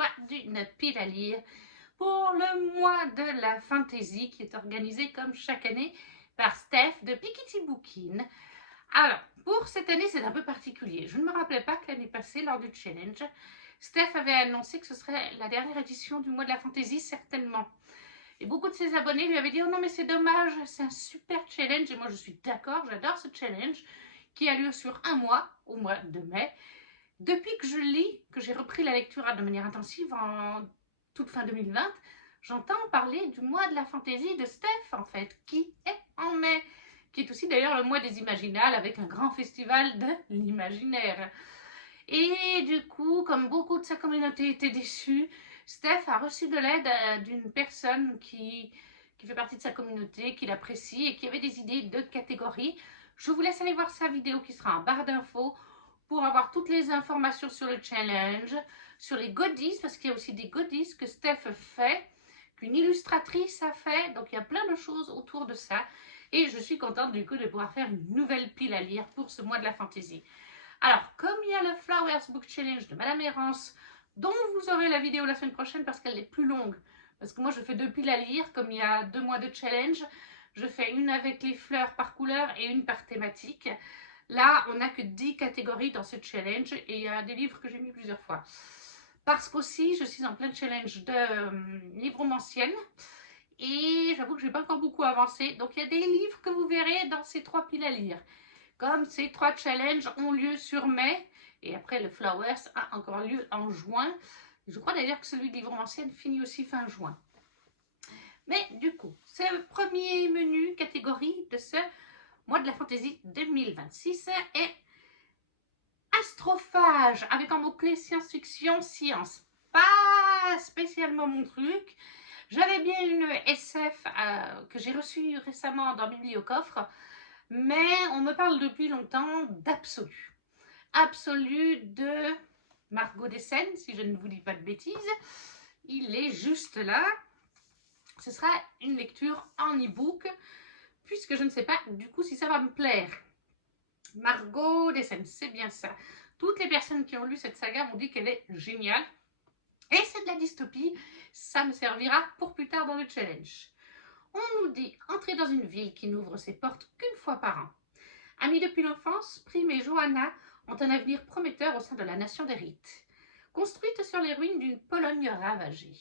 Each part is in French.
fois d'une pile à lire pour le mois de la fantaisie qui est organisé comme chaque année par Steph de Piketty Bookin. Alors, pour cette année, c'est un peu particulier. Je ne me rappelais pas que l'année passée, lors du challenge, Steph avait annoncé que ce serait la dernière édition du mois de la fantaisie, certainement. Et beaucoup de ses abonnés lui avaient dit « Oh non, mais c'est dommage, c'est un super challenge. » Et moi, je suis d'accord, j'adore ce challenge qui a lieu sur un mois, au mois de mai. Depuis que je lis, que j'ai repris la lecture de manière intensive en toute fin 2020, j'entends parler du mois de la fantaisie de Steph, en fait, qui est en mai, qui est aussi d'ailleurs le mois des Imaginales avec un grand festival de l'imaginaire. Et du coup, comme beaucoup de sa communauté était déçue, Steph a reçu de l'aide d'une personne qui fait partie de sa communauté, qui l'apprécie et qui avait des idées de catégories. Je vous laisse aller voir sa vidéo qui sera en barre d'infos pour avoir toutes les informations sur le challenge, sur les goodies, parce qu'il y a aussi des goodies que Steph fait, qu'une illustratrice a fait, donc il y a plein de choses autour de ça. Et je suis contente du coup de pouvoir faire une nouvelle pile à lire pour ce mois de la fantaisie. Alors, comme il y a le Flowers Book Challenge de Madame Errance, dont vous aurez la vidéo la semaine prochaine parce qu'elle est plus longue, parce que moi je fais 2 piles à lire, comme il y a 2 mois de challenge, je fais une avec les fleurs par couleur et une par thématique. Là, on n'a que 10 catégories dans ce challenge et il y a des livres que j'ai mis plusieurs fois. Parce qu'aussi, je suis en plein challenge de livres anciennes et j'avoue que je n'ai pas encore beaucoup avancé. Donc, il y a des livres que vous verrez dans ces 3 piles à lire. Comme ces 3 challenges ont lieu sur mai et après le Flowers a encore lieu en juin. Je crois d'ailleurs que celui de livres anciennes finit aussi fin juin. Mais du coup, c'est le premier menu catégorie de ce mois de la fantaisie 2026 est astrophage avec un mot-clé science-fiction, science. Pas spécialement mon truc. J'avais bien une SF que j'ai reçue récemment dans Bibliocoffre, mais on me parle depuis longtemps d'Absolu. Absolu de Margot Dessen, si je ne vous dis pas de bêtises. Il est juste là. Ce sera une lecture en e-book, puisque je ne sais pas du coup si ça va me plaire. Margot Dessen, c'est bien ça. Toutes les personnes qui ont lu cette saga m'ont dit qu'elle est géniale. Et c'est de la dystopie, ça me servira pour plus tard dans le challenge. On nous dit entrer dans une ville qui n'ouvre ses portes qu'une fois par an. Amis depuis l'enfance, Prime et Johanna ont un avenir prometteur au sein de la nation des Rites, construite sur les ruines d'une Pologne ravagée.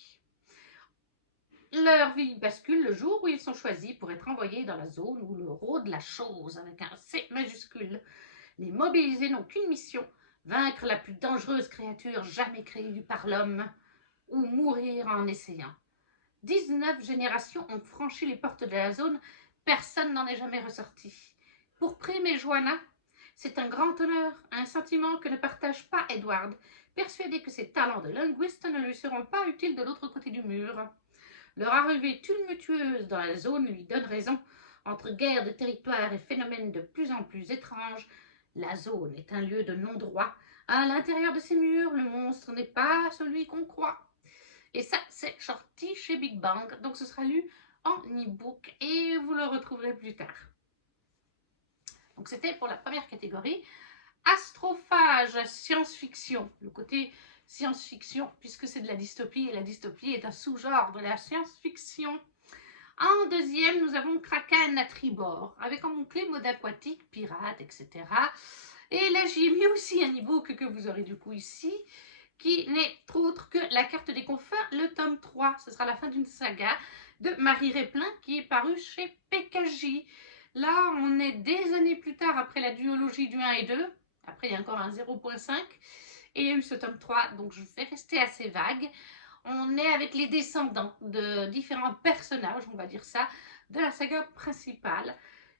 Leur vie bascule le jour où ils sont choisis pour être envoyés dans la zone où le rôde la chose, avec un C majuscule. Les mobilisés n'ont qu'une mission, vaincre la plus dangereuse créature jamais créée par l'homme, ou mourir en essayant. 19 générations ont franchi les portes de la zone, personne n'en est jamais ressorti. Pour Prime et Johanna, c'est un grand honneur, un sentiment que ne partage pas Edward, persuadé que ses talents de linguiste ne lui seront pas utiles de l'autre côté du mur. Leur arrivée tumultueuse dans la zone lui donne raison. Entre guerres de territoire et phénomènes de plus en plus étranges, la zone est un lieu de non-droit. À l'intérieur de ses murs, le monstre n'est pas celui qu'on croit. Et ça, c'est sorti chez Big Bang, donc ce sera lu en e-book et vous le retrouverez plus tard. Donc c'était pour la première catégorie. Astrophage, science-fiction. Le côté science-fiction, puisque c'est de la dystopie, et la dystopie est un sous-genre de la science-fiction. En deuxième, nous avons Kraken à tribord, avec en mot-clé mode aquatique, pirate, etc. Et là, j'y ai mis aussi un e-book que vous aurez du coup ici, qui n'est autre que La carte des confins, le tome 3. Ce sera la fin d'une saga de Marie Réplin qui est parue chez PKJ. Là, on est des années plus tard après la duologie du 1 et 2. Après, il y a encore un 0.5. Et il y a eu ce tome 3, donc je vais rester assez vague. On est avec les descendants de différents personnages, on va dire ça, de la saga principale.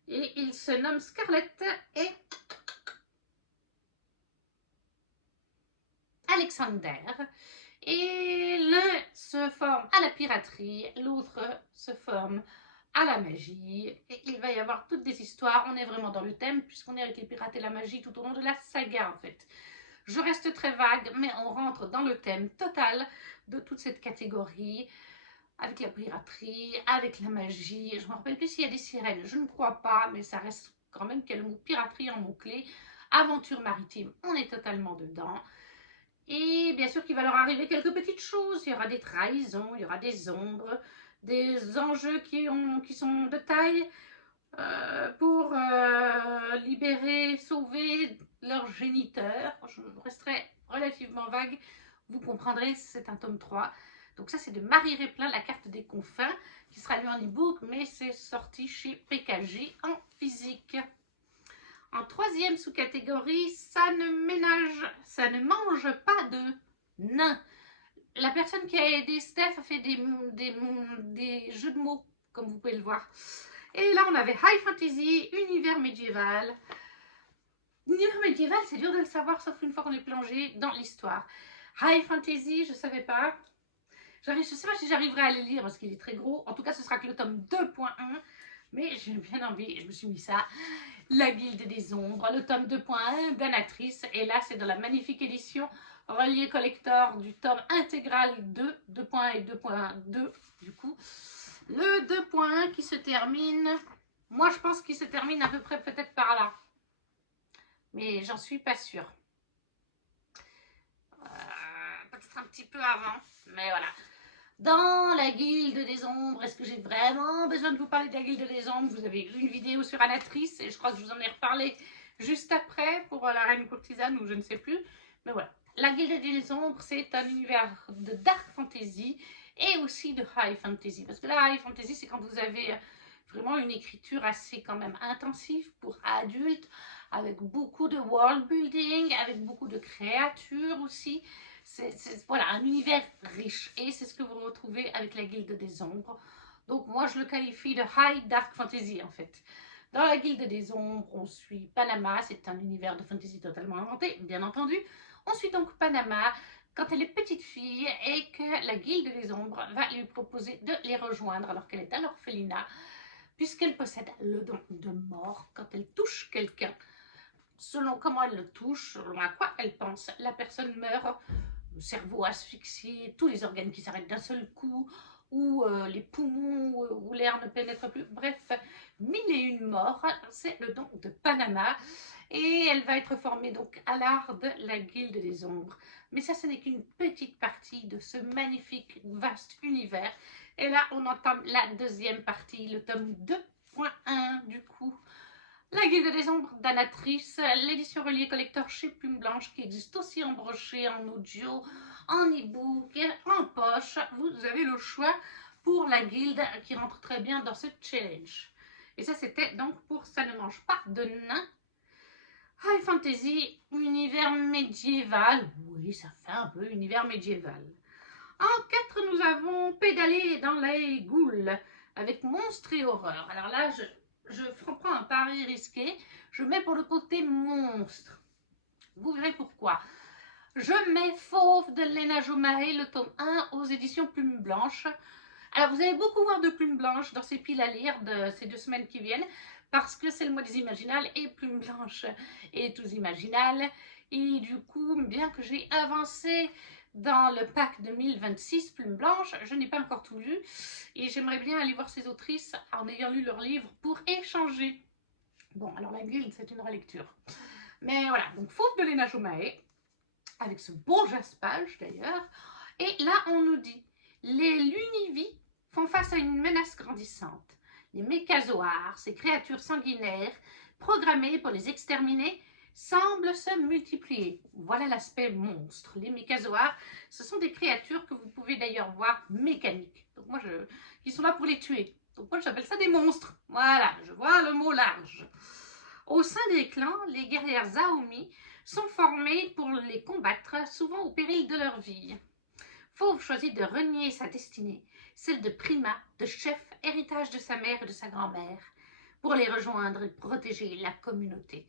Et ils se nomment Scarlett et Alexander. Et l'un se forme à la piraterie, l'autre se forme à la magie. Et il va y avoir toutes des histoires. On est vraiment dans le thème, puisqu'on est avec les pirates et la magie tout au long de la saga, en fait. Je reste très vague, mais on rentre dans le thème total de toute cette catégorie, avec la piraterie, avec la magie. Je ne me rappelle plus s'il y a des sirènes, je ne crois pas, mais ça reste quand même qu'il y a le mot piraterie en mot-clé. Aventure maritime, on est totalement dedans. Et bien sûr qu'il va leur arriver quelques petites choses. Il y aura des trahisons, il y aura des ombres, des enjeux qui sont de taille pour libérer, sauver leur géniteur. Je resterai relativement vague. Vous comprendrez, c'est un tome 3. Donc ça, c'est de Marie Réplin, La carte des confins, qui sera lu en e-book, mais c'est sorti chez PKG en physique. En troisième sous-catégorie, ça ne mange pas de nains. La personne qui a aidé Steph a fait des jeux de mots, comme vous pouvez le voir. Et là, on avait High Fantasy, univers médiéval. Univers médiéval, c'est dur de le savoir, sauf une fois qu'on est plongé dans l'histoire. High Fantasy, je ne savais pas. Je ne sais pas si j'arriverai à le lire parce qu'il est très gros. En tout cas, ce sera que le tome 2.1. Mais j'ai bien envie, je me suis mis ça. La Guilde des Ombres, le tome 2.1 d'Anatrice. Et là, c'est dans la magnifique édition reliée collector du tome intégral 2, 2.1 et 2.2. Du coup, le 2.1 qui se termine, moi je pense qu'il se termine à peu près peut-être par là. Mais j'en suis pas sûre. Peut-être un petit peu avant, mais voilà. Dans la Guilde des Ombres, est-ce que j'ai vraiment besoin de vous parler de la Guilde des Ombres? Vous avez vu une vidéo sur Anatrice et je crois que je vous en ai reparlé juste après pour la Reine Courtisane ou je ne sais plus. Mais voilà, la Guilde des Ombres, c'est un univers de Dark Fantasy et aussi de High Fantasy. Parce que la High Fantasy, c'est quand vous avez vraiment une écriture assez quand même intensive pour adultes, avec beaucoup de world building, avec beaucoup de créatures aussi. Voilà, un univers riche et c'est ce que vous retrouvez avec la Guilde des Ombres. Donc moi je le qualifie de High Dark Fantasy en fait. Dans la Guilde des Ombres, on suit Panama, c'est un univers de fantasy totalement inventé, bien entendu. On suit donc Panama quand elle est petite fille et que la Guilde des Ombres va lui proposer de les rejoindre alors qu'elle est à l'orphelinat, puisqu'elle possède le don de mort quand elle touche quelqu'un. Selon comment elle le touche, selon à quoi elle pense, la personne meurt. Le cerveau asphyxié, tous les organes qui s'arrêtent d'un seul coup, ou les poumons, où l'air ne pénètre plus. Bref, 1001 morts, c'est le don de Panama. Et elle va être formée donc à l'art de la Guilde des Ombres. Mais ça, ce n'est qu'une petite partie de ce magnifique, vaste univers. Et là, on entame la deuxième partie, le tome 2.1 du coup. La Guilde des Ombres d'Anatrice, l'édition reliée collector chez Plume Blanche qui existe aussi en brochet, en audio, en e-book, en poche. Vous avez le choix pour la guilde qui rentre très bien dans ce challenge. Et ça, c'était donc pour Ça ne mange pas de nains. High Fantasy, univers médiéval. Oui, ça fait un peu univers médiéval. En 4, nous avons Pédalé dans les Goules avec Monstres et Horreur. Alors là, je prends un pari risqué. Je mets pour le côté monstre. Vous verrez pourquoi. Je mets Fauve de Lena Jomahe, le tome 1 aux éditions Plume Blanche. Alors, vous allez beaucoup voir de Plume Blanche dans ces piles à lire de ces 2 semaines qui viennent parce que c'est le mois des Imaginales et Plume Blanche est tous Imaginales. Et du coup, bien que j'ai avancé dans le pack 2026 Plume Blanche, je n'ai pas encore tout lu et j'aimerais bien aller voir ces autrices en ayant lu leurs livres pour échanger. Bon, alors la Guilde, c'est une relecture. Mais voilà, donc Fauve de Lena Jomahe, avec ce beau jaspage d'ailleurs. Et là, on nous dit, les Lunivies font face à une menace grandissante. Les mécazoares, ces créatures sanguinaires, programmées pour les exterminer, semblent se multiplier. Voilà l'aspect monstre. Les mécazoares, ce sont des créatures que vous pouvez d'ailleurs voir mécaniques. Donc moi, qui sont là pour les tuer. Donc moi, j'appelle ça des monstres. Voilà, je vois le mot large. Au sein des clans, les guerrières Zaomi sont formées pour les combattre, souvent au péril de leur vie. Fauve choisit de renier sa destinée, celle de primat, de chef, héritage de sa mère et de sa grand-mère, pour les rejoindre et protéger la communauté.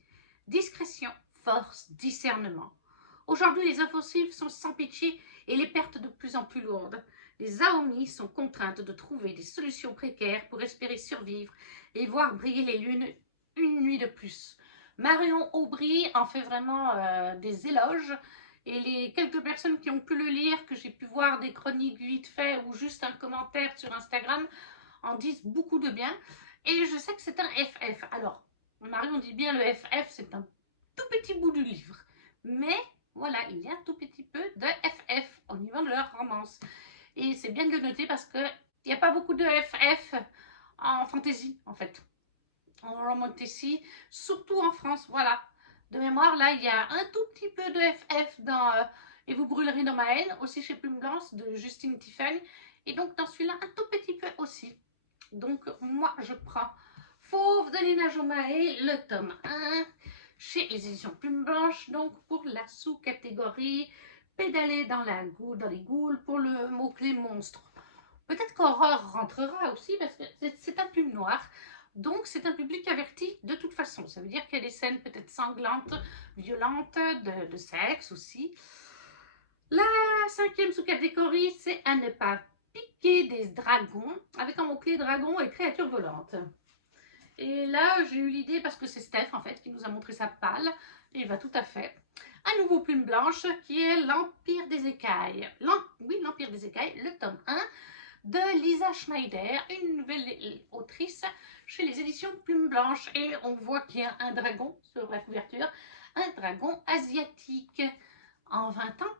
Discrétion, force, discernement. Aujourd'hui, les offensives sont sans pitié et les pertes de plus en plus lourdes. Les Zaomi sont contraintes de trouver des solutions précaires pour espérer survivre et voir briller les lunes une nuit de plus. Marion Aubry en fait vraiment des éloges. Et les quelques personnes qui ont pu le lire, que j'ai pu voir des chroniques vite fait ou juste un commentaire sur Instagram, en disent beaucoup de bien. Et je sais que c'est un FF. Alors, Marion dit bien le FF, c'est un tout petit bout du livre. Mais Voilà, il y a un tout petit peu de FF au niveau de leur romance. Et c'est bien de le noter parce qu'il n'y a pas beaucoup de FF en fantasy, en fait. En romantasy, surtout en France, voilà. De mémoire, là, il y a un tout petit peu de FF dans Et vous brûlerez dans ma haine, aussi chez Plume Blanche, de Justine Tiffen. Et donc, dans celui-là, un tout petit peu aussi. Donc, moi, je prends Fauve de Lina Jomaé, le tome 1, chez les éditions Plume Blanche, donc pour la sous-catégorie Pédaler dans les goules pour le mot-clé monstre. Peut-être qu'horreur rentrera aussi parce que c'est un plume noir. Donc c'est un public averti de toute façon. Ça veut dire qu'il y a des scènes peut-être sanglantes, violentes, de sexe aussi. La cinquième sous-catégorie, c'est à ne pas piquer des dragons, avec un mot-clé dragon et créatures volantes. Et là, j'ai eu l'idée, parce que c'est Steph en fait qui nous a montré sa palle, et il va tout à fait. Un nouveau plume blanche qui est l'Empire des écailles. Oui, l'Empire des écailles, le tome 1 de Lisa Schneider, une nouvelle autrice chez les éditions Plume Blanche. Et on voit qu'il y a un dragon sur la couverture, un dragon asiatique. En 20 ans,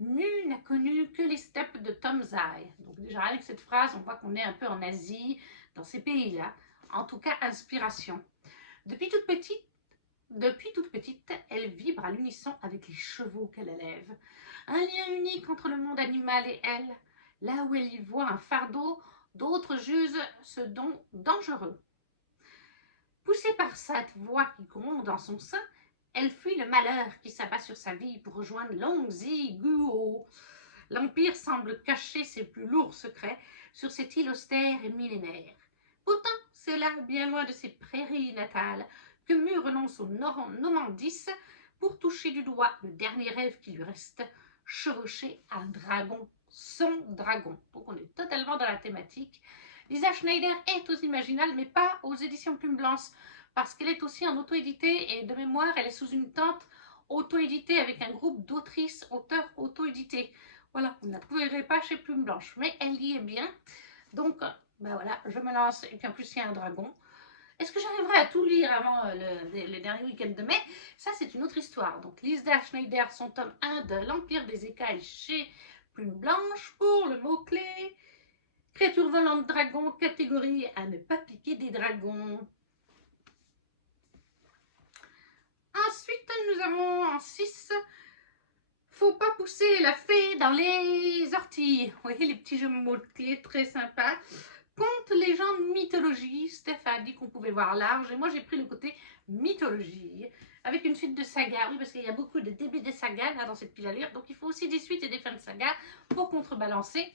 Mu n'a connu que les steppes de Tomzai. Donc déjà avec cette phrase, on voit qu'on est un peu en Asie, dans ces pays-là. En tout cas, inspiration. Depuis toute petite, elle vibre à l'unisson avec les chevaux qu'elle élève. Un lien unique entre le monde animal et elle. Là où elle y voit un fardeau, d'autres jugent ce don dangereux. Poussée par cette voix qui gronde dans son sein, elle fuit le malheur qui s'abat sur sa vie pour rejoindre Longzi Guo. L'Empire semble cacher ses plus lourds secrets sur cette île austère et millénaire. Pourtant, c'est là, bien loin de ses prairies natales, que Mu renonce au Normandis pour toucher du doigt le dernier rêve qui lui reste, chevaucher un dragon, son dragon. Donc on est totalement dans la thématique. Lisa Schneider est aux Imaginales, mais pas aux éditions Plume Blanche, parce qu'elle est aussi en auto-édité, et de mémoire, elle est sous une tente auto-éditée avec un groupe d'autrices, auteurs auto-édités. Voilà, vous ne la trouverez pas chez Plume Blanche, mais elle y est bien. Donc, ben voilà, je me lance, et puis en plus, il y a un dragon. Est-ce que j'arriverai à tout lire avant le dernier week-end de mai? Ça, c'est une autre histoire. Donc, Lisa Schneider, son tome 1 de l'Empire des écailles chez Plume Blanche pour le mot-clé créature volante dragon, catégorie à ne pas piquer des dragons. Ensuite, nous avons en 6, faut pas pousser la fée dans les orties. Vous voyez les petits jeux de mots-clés très sympas. Contes, légendes, mythologie. Steph a dit qu'on pouvait voir large et moi j'ai pris le côté mythologie avec une suite de sagas. Oui, parce qu'il y a beaucoup de débuts de sagas là, dans cette pile à lire, donc il faut aussi des suites et des fins de sagas pour contrebalancer.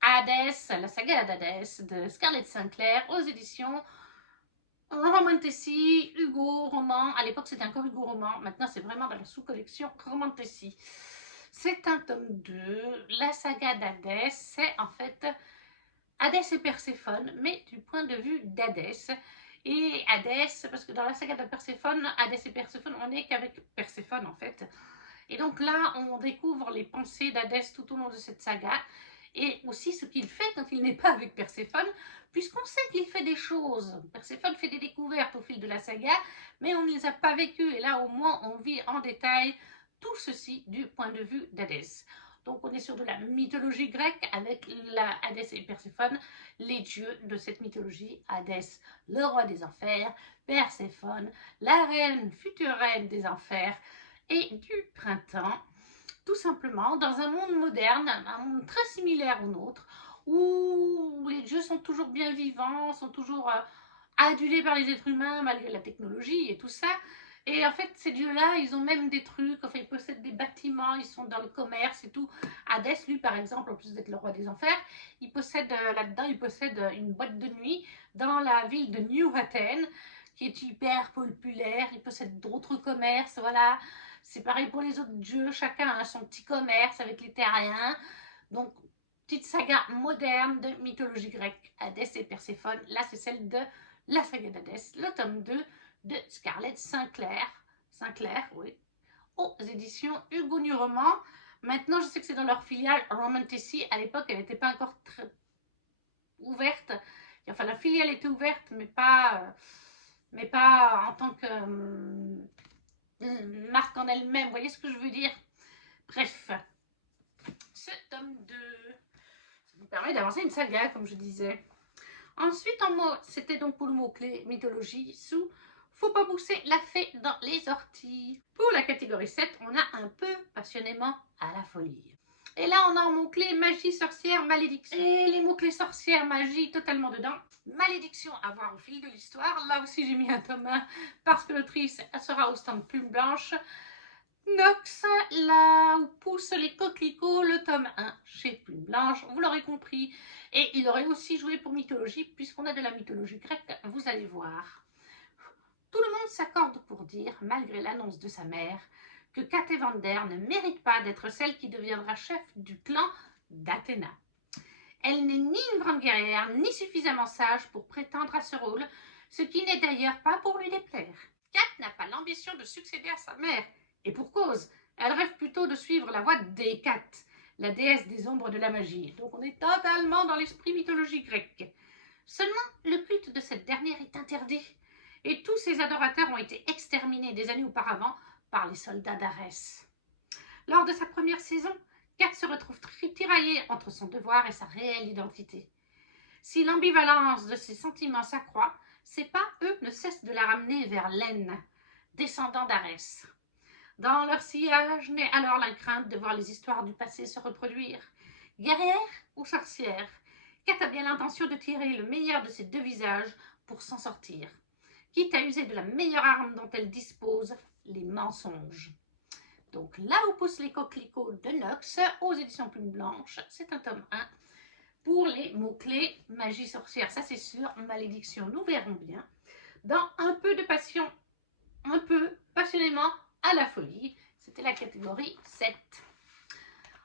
Hadès, la saga d'Hadès de Scarlett Sinclair aux éditions Romantasy, Hugo Roman. À l'époque, c'était encore Hugo Roman. Maintenant, c'est vraiment dans la sous-collection Romantasy. C'est un tome 2. La saga d'Hadès, c'est en fait Hadès et Perséphone, mais du point de vue d'Hadès. Et Hadès, parce que dans la saga de Perséphone, Hadès et Perséphone, on n'est qu'avec Perséphone en fait. Et donc là, on découvre les pensées d'Hadès tout au long de cette saga. Et aussi ce qu'il fait quand il n'est pas avec Perséphone, puisqu'on sait qu'il fait des choses. Perséphone fait des découvertes au fil de la saga, mais on ne les a pas vécues. Et là, au moins, on vit en détail tout ceci du point de vue d'Hadès. Donc, on est sur de la mythologie grecque avec Hadès et Perséphone, les dieux de cette mythologie. Hadès, le roi des enfers, Perséphone, la reine, future reine des enfers et du printemps. Tout simplement, dans un monde moderne, un monde très similaire au nôtre, où les dieux sont toujours bien vivants, sont toujours adulés par les êtres humains malgré la technologie et tout ça. Et en fait, ces dieux-là, ils ont même des trucs, enfin, ils possèdent des bâtiments, ils sont dans le commerce et tout. Hadès, lui, par exemple, en plus d'être le roi des enfers, il possède là-dedans, il possède une boîte de nuit dans la ville de New Athens, qui est hyper populaire. Il possède d'autres commerces, voilà. C'est pareil pour les autres dieux, chacun a son petit commerce avec les terriens. Donc, petite saga moderne de mythologie grecque, Hadès et Perséphone. Là, c'est celle de la saga d'Hadès, le tome 2 de Scarlett Sinclair. Sinclair, oui. Aux éditions Hugo New Roman. Maintenant, je sais que c'est dans leur filiale Romantasy. À l'époque, elle n'était pas encore très ouverte. Enfin, la filiale était ouverte, mais pas en tant que marque en elle-même. Vous voyez ce que je veux dire? Bref, ce tome 2, ça nous permet d'avancer une saga, comme je disais. Ensuite, c'était donc pour le mot-clé mythologie, sous faut pas pousser la fée dans les orties. Pour la catégorie 7, on a un peu passionnément à la folie. Et là, on a en mot-clé magie, sorcière, malédiction. Et les mots-clés sorcière, magie, totalement dedans. Malédiction à voir au fil de l'histoire. Là aussi, j'ai mis un tome 1 parce que l'autrice sera au stand Plume Blanche. Nox, là où poussent les coquelicots, le tome 1 chez Plume Blanche, vous l'aurez compris. Et il aurait aussi joué pour mythologie, puisqu'on a de la mythologie grecque, vous allez voir. Tout le monde s'accorde pour dire, malgré l'annonce de sa mère, que Kat Evander ne mérite pas d'être celle qui deviendra chef du clan d'Athéna. Elle n'est ni une grande guerrière, ni suffisamment sage pour prétendre à ce rôle, ce qui n'est d'ailleurs pas pour lui déplaire. Kat n'a pas l'ambition de succéder à sa mère, et pour cause, elle rêve plutôt de suivre la voie d'Hécate, la déesse des ombres de la magie. Donc on est totalement dans l'esprit mythologique grec. Seulement, le culte de cette dernière est interdit, et tous ses adorateurs ont été exterminés des années auparavant par les soldats d'Arès. Lors de sa première saison, Kat se retrouve tiraillée entre son devoir et sa réelle identité. Si l'ambivalence de ses sentiments s'accroît, ses pas, eux, ne cessent de la ramener vers l'Aisne, descendant d'Arès. Dans leur sillage naît alors la crainte de voir les histoires du passé se reproduire. Guerrière ou sorcière, Kat a bien l'intention de tirer le meilleur de ses deux visages pour s'en sortir, quitte à user de la meilleure arme dont elle dispose, les mensonges. Donc là où poussent les coquelicots de Nox, aux éditions Plume Blanche, c'est un tome 1 pour les mots-clés magie sorcière, ça c'est sûr, malédiction, nous verrons bien. Dans un peu de passion, un peu passionnément à la folie, c'était la catégorie 7.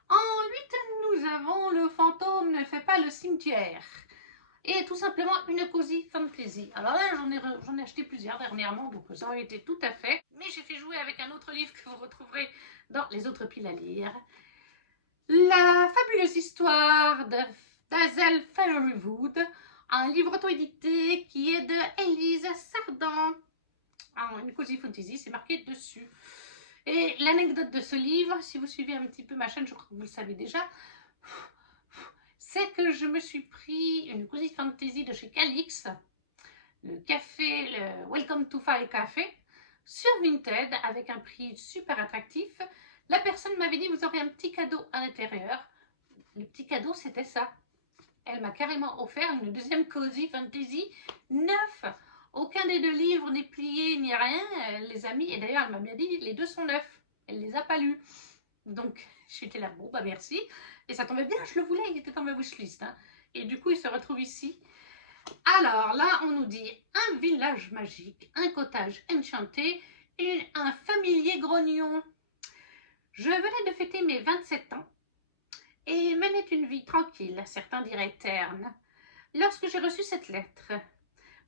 En 8, nous avons le fantôme ne fait pas le cimetière. Et tout simplement une cozy fantasy. Alors là, j'en ai acheté plusieurs dernièrement, donc ça aurait été tout à fait. Mais j'ai fait jouer avec un autre livre que vous retrouverez dans les autres piles à lire. La fabuleuse histoire d'Hazel Fairywood, un livre auto-édité qui est de Élise Sardan. Une cozy fantasy, c'est marqué dessus. Et l'anecdote de ce livre, si vous suivez un petit peu ma chaîne, je crois que vous le savez déjà, c'est que je me suis pris une cozy fantasy de chez Calix, le Welcome to Fire Café, sur Vinted avec un prix super attractif. La personne m'avait dit vous aurez un petit cadeau à l'intérieur. Le petit cadeau c'était ça. Elle m'a carrément offert une deuxième cozy fantasy neuf. Aucun des deux livres n'est plié ni rien. Elle les a mis et d'ailleurs elle m'a bien dit les deux sont neufs. Elle les a pas lus. Donc j'étais là, bon bah merci. Et ça tombait bien, je le voulais, il était dans ma wishlist. Hein. Et du coup il se retrouve ici. Alors là on nous dit un village magique, un cottage enchanté, un familier grognon. Je venais de fêter mes 27 ans et menait une vie tranquille, certains diraient terne, lorsque j'ai reçu cette lettre.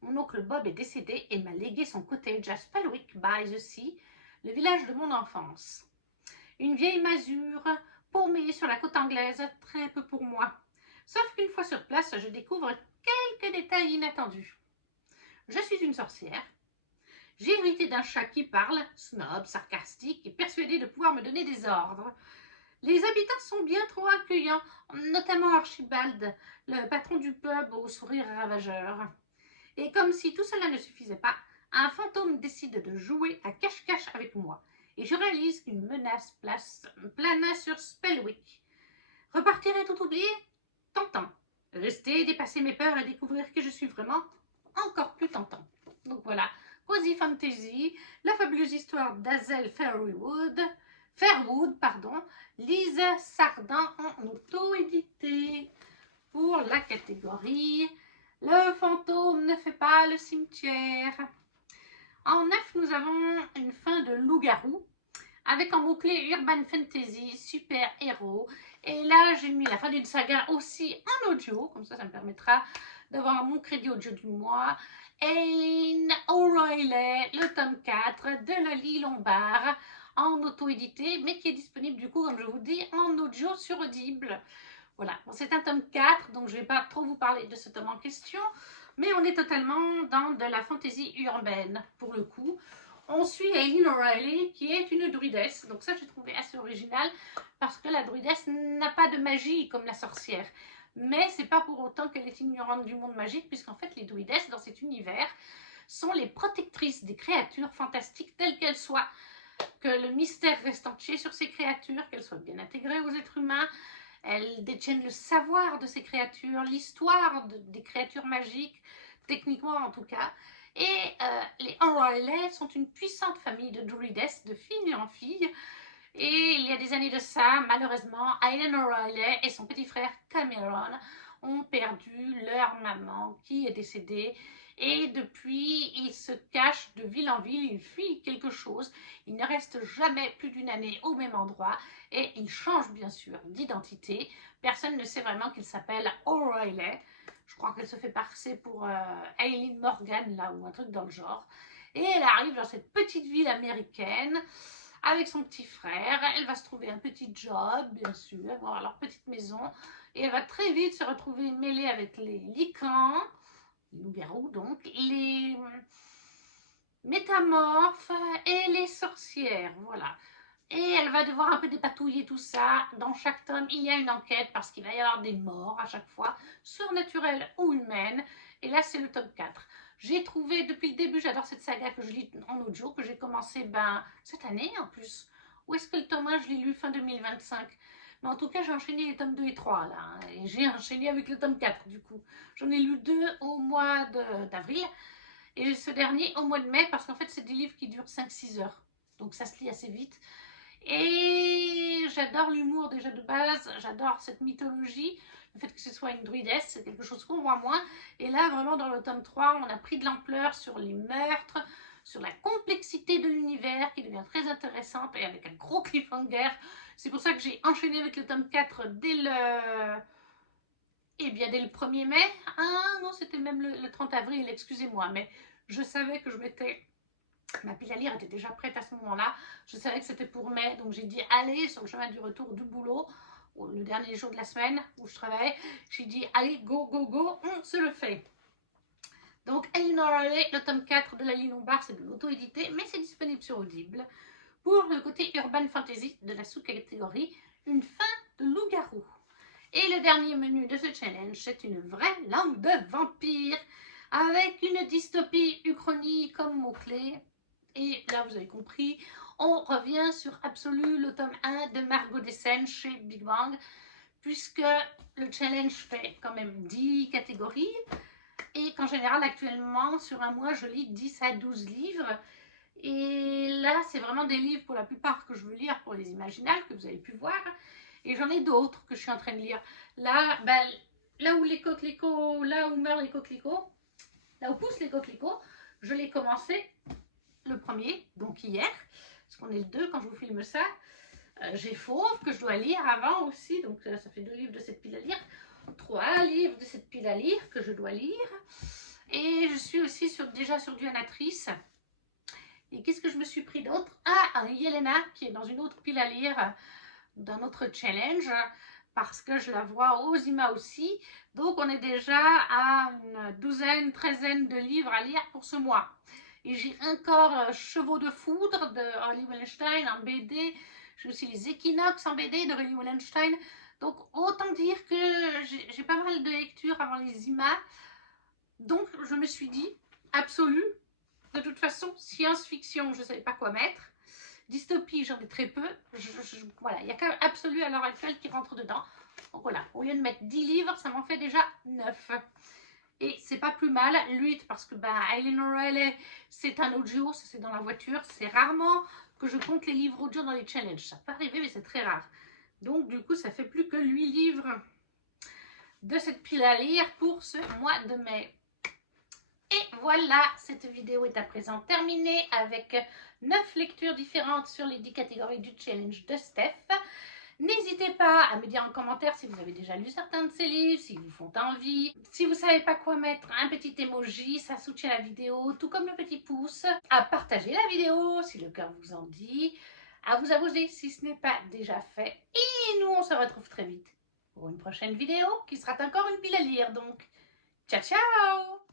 Mon oncle Bob est décédé et m'a légué son cottage à Spalwick by the Sea, le village de mon enfance. Une vieille masure, paumée sur la côte anglaise, très peu pour moi. Sauf qu'une fois sur place, je découvre quelques détails inattendus. Je suis une sorcière. J'ai hérité d'un chat qui parle, snob, sarcastique et persuadé de pouvoir me donner des ordres. Les habitants sont bien trop accueillants, notamment Archibald, le patron du pub au sourire ravageur. Et comme si tout cela ne suffisait pas, un fantôme décide de jouer à cache-cache avec moi. Et je réalise qu'une menace plana sur Spelwick. Repartir et tout oublier? Tentant. Rester, dépasser mes peurs et découvrir que je suis vraiment encore plus tentant. Donc voilà, Cozy Fantasy, la fabuleuse histoire d'Hazel Fairwood, Lise Sardan en auto-édité. Pour la catégorie le fantôme ne fait pas le cimetière. En 9, nous avons une fin de loup-garou avec en mot-clé Urban Fantasy, super héros. Et là, j'ai mis la fin d'une saga aussi en audio, comme ça me permettra d'avoir mon crédit audio du mois. Aileen O'Reilly, le tome 4 de Loli Lombard en auto-édité, mais qui est disponible du coup, comme je vous dis, en audio sur Audible. Voilà, bon, c'est un tome 4, donc je ne vais pas trop vous parler de ce tome en question, mais on est totalement dans de la fantaisie urbaine, pour le coup. On suit Aileen O'Reilly qui est une druidesse. Donc ça, j'ai trouvé assez original parce que la druidesse n'a pas de magie comme la sorcière. Mais c'est pas pour autant qu'elle est ignorante du monde magique, puisqu'en fait, les druidesses dans cet univers sont les protectrices des créatures fantastiques telles qu'elles soient. Que le mystère reste entier sur ces créatures, qu'elles soient bien intégrées aux êtres humains. Elles détiennent le savoir de ces créatures, l'histoire des créatures magiques, techniquement en tout cas. Et les O'Reilly sont une puissante famille de druidesses, de fille en fille. Et il y a des années de ça, malheureusement, Aileen O'Reilly et son petit frère Cameron ont perdu leur maman qui est décédée. Et depuis, ils se cachent de ville en ville, ils fuient quelque chose. Ils ne restent jamais plus d'une année au même endroit et ils changent bien sûr d'identité. Personne ne sait vraiment qu'il s'appelle O'Reilly. Je crois qu'elle se fait passer pour Aileen Morgan là ou un truc dans le genre. Et elle arrive dans cette petite ville américaine avec son petit frère. Elle va se trouver un petit job, bien sûr, avoir leur petite maison. Et elle va très vite se retrouver mêlée avec les licans, les loups-garous donc, les métamorphes et les sorcières, voilà. Et elle va devoir un peu dépatouiller tout ça. Dans chaque tome, il y a une enquête parce qu'il va y avoir des morts à chaque fois, surnaturelles ou humaines. Et là, c'est le tome 4. J'ai trouvé, depuis le début, j'adore cette saga que je lis en audio, que j'ai commencé cette année en plus. Où est-ce que le tome 1, je l'ai lu fin 2025? Mais en tout cas, j'ai enchaîné les tomes 2 et 3 là. Hein, et j'ai enchaîné avec le tome 4 du coup. J'en ai lu 2 au mois d'avril. Et ce dernier au mois de mai, parce qu'en fait, c'est des livres qui durent 5-6 heures. Donc ça se lit assez vite. Et j'adore l'humour déjà de base, j'adore cette mythologie, le fait que ce soit une druidesse, c'est quelque chose qu'on voit moins. Et là, vraiment, dans le tome 3, on a pris de l'ampleur sur les meurtres, sur la complexité de l'univers qui devient très intéressante et avec un gros cliffhanger. C'est pour ça que j'ai enchaîné avec le tome 4 dès le 1er mai. Ah non, c'était même le 30 avril, excusez-moi, mais je savais que je m'étais... Ma pile à lire était déjà prête à ce moment-là. Je savais que c'était pour mai, donc j'ai dit allez, sur le chemin du retour du boulot, le dernier jour de la semaine où je travaillais, j'ai dit allez, go, go, go, on se le fait. Donc Aileen O'Reilly, le tome 4 de la Lie Lombard, c'est de l'auto-édité, mais c'est disponible sur Audible. Pour le côté Urban Fantasy de la sous-catégorie, une fin de loup-garou. Et le dernier menu de ce challenge, c'est une vraie langue de vampire, avec une dystopie uchronie comme mot-clé. Et là, vous avez compris, on revient sur Absolu, le tome 1 de Margot Dessen chez Big Bang, puisque le challenge fait quand même 10 catégories, et qu'en général, actuellement, sur un mois, je lis 10 à 12 livres. Et là, c'est vraiment des livres pour la plupart que je veux lire pour les imaginales, que vous avez pu voir. Et j'en ai d'autres que je suis en train de lire. Là, là où les coquelicots, là où meurent les coquelicots, là où poussent les coquelicots, je l'ai commencé le premier, donc hier, parce qu'on est le 2 quand je vous filme ça. J'ai Fauve que je dois lire avant aussi, donc ça fait 2 livres de cette pile à lire. 3 livres de cette pile à lire que je dois lire. Et je suis aussi déjà sur Duanatrice. Et qu'est-ce que je me suis pris d'autre? Ah, un Yelena qui est dans une autre pile à lire d'un autre challenge parce que je la vois aux IMA aussi. Donc on est déjà à une douzaine, treizaine de livres à lire pour ce mois. Et j'ai encore Chevaux de foudre de Holly Wallenstein en BD. J'ai aussi les Équinoxes en BD de Holly Wallenstein. Donc autant dire que j'ai pas mal de lectures avant les IMA. Donc je me suis dit, absolu, de toute façon, science-fiction, je ne savais pas quoi mettre. Dystopie, j'en ai très peu. Voilà, il n'y a qu'un Absolu à l'heure actuelle qui rentre dedans. Donc voilà, au lieu de mettre 10 livres, ça m'en fait déjà 9. Et c'est pas plus mal, 8 parce que Aileen O'Reilly, c'est un audio, ça c'est dans la voiture. C'est rarement que je compte les livres audio dans les challenges. Ça peut arriver, mais c'est très rare. Donc du coup, ça fait plus que 8 livres de cette pile à lire pour ce mois de mai. Et voilà, cette vidéo est à présent terminée avec 9 lectures différentes sur les 10 catégories du challenge de Steph. N'hésitez pas à me dire en commentaire si vous avez déjà lu certains de ces livres, s'ils vous font envie. Si vous ne savez pas quoi mettre, un petit emoji, ça soutient la vidéo, tout comme le petit pouce. À partager la vidéo si le cœur vous en dit. À vous abonner si ce n'est pas déjà fait. Et nous, on se retrouve très vite pour une prochaine vidéo qui sera encore une pile à lire. Donc, ciao ciao!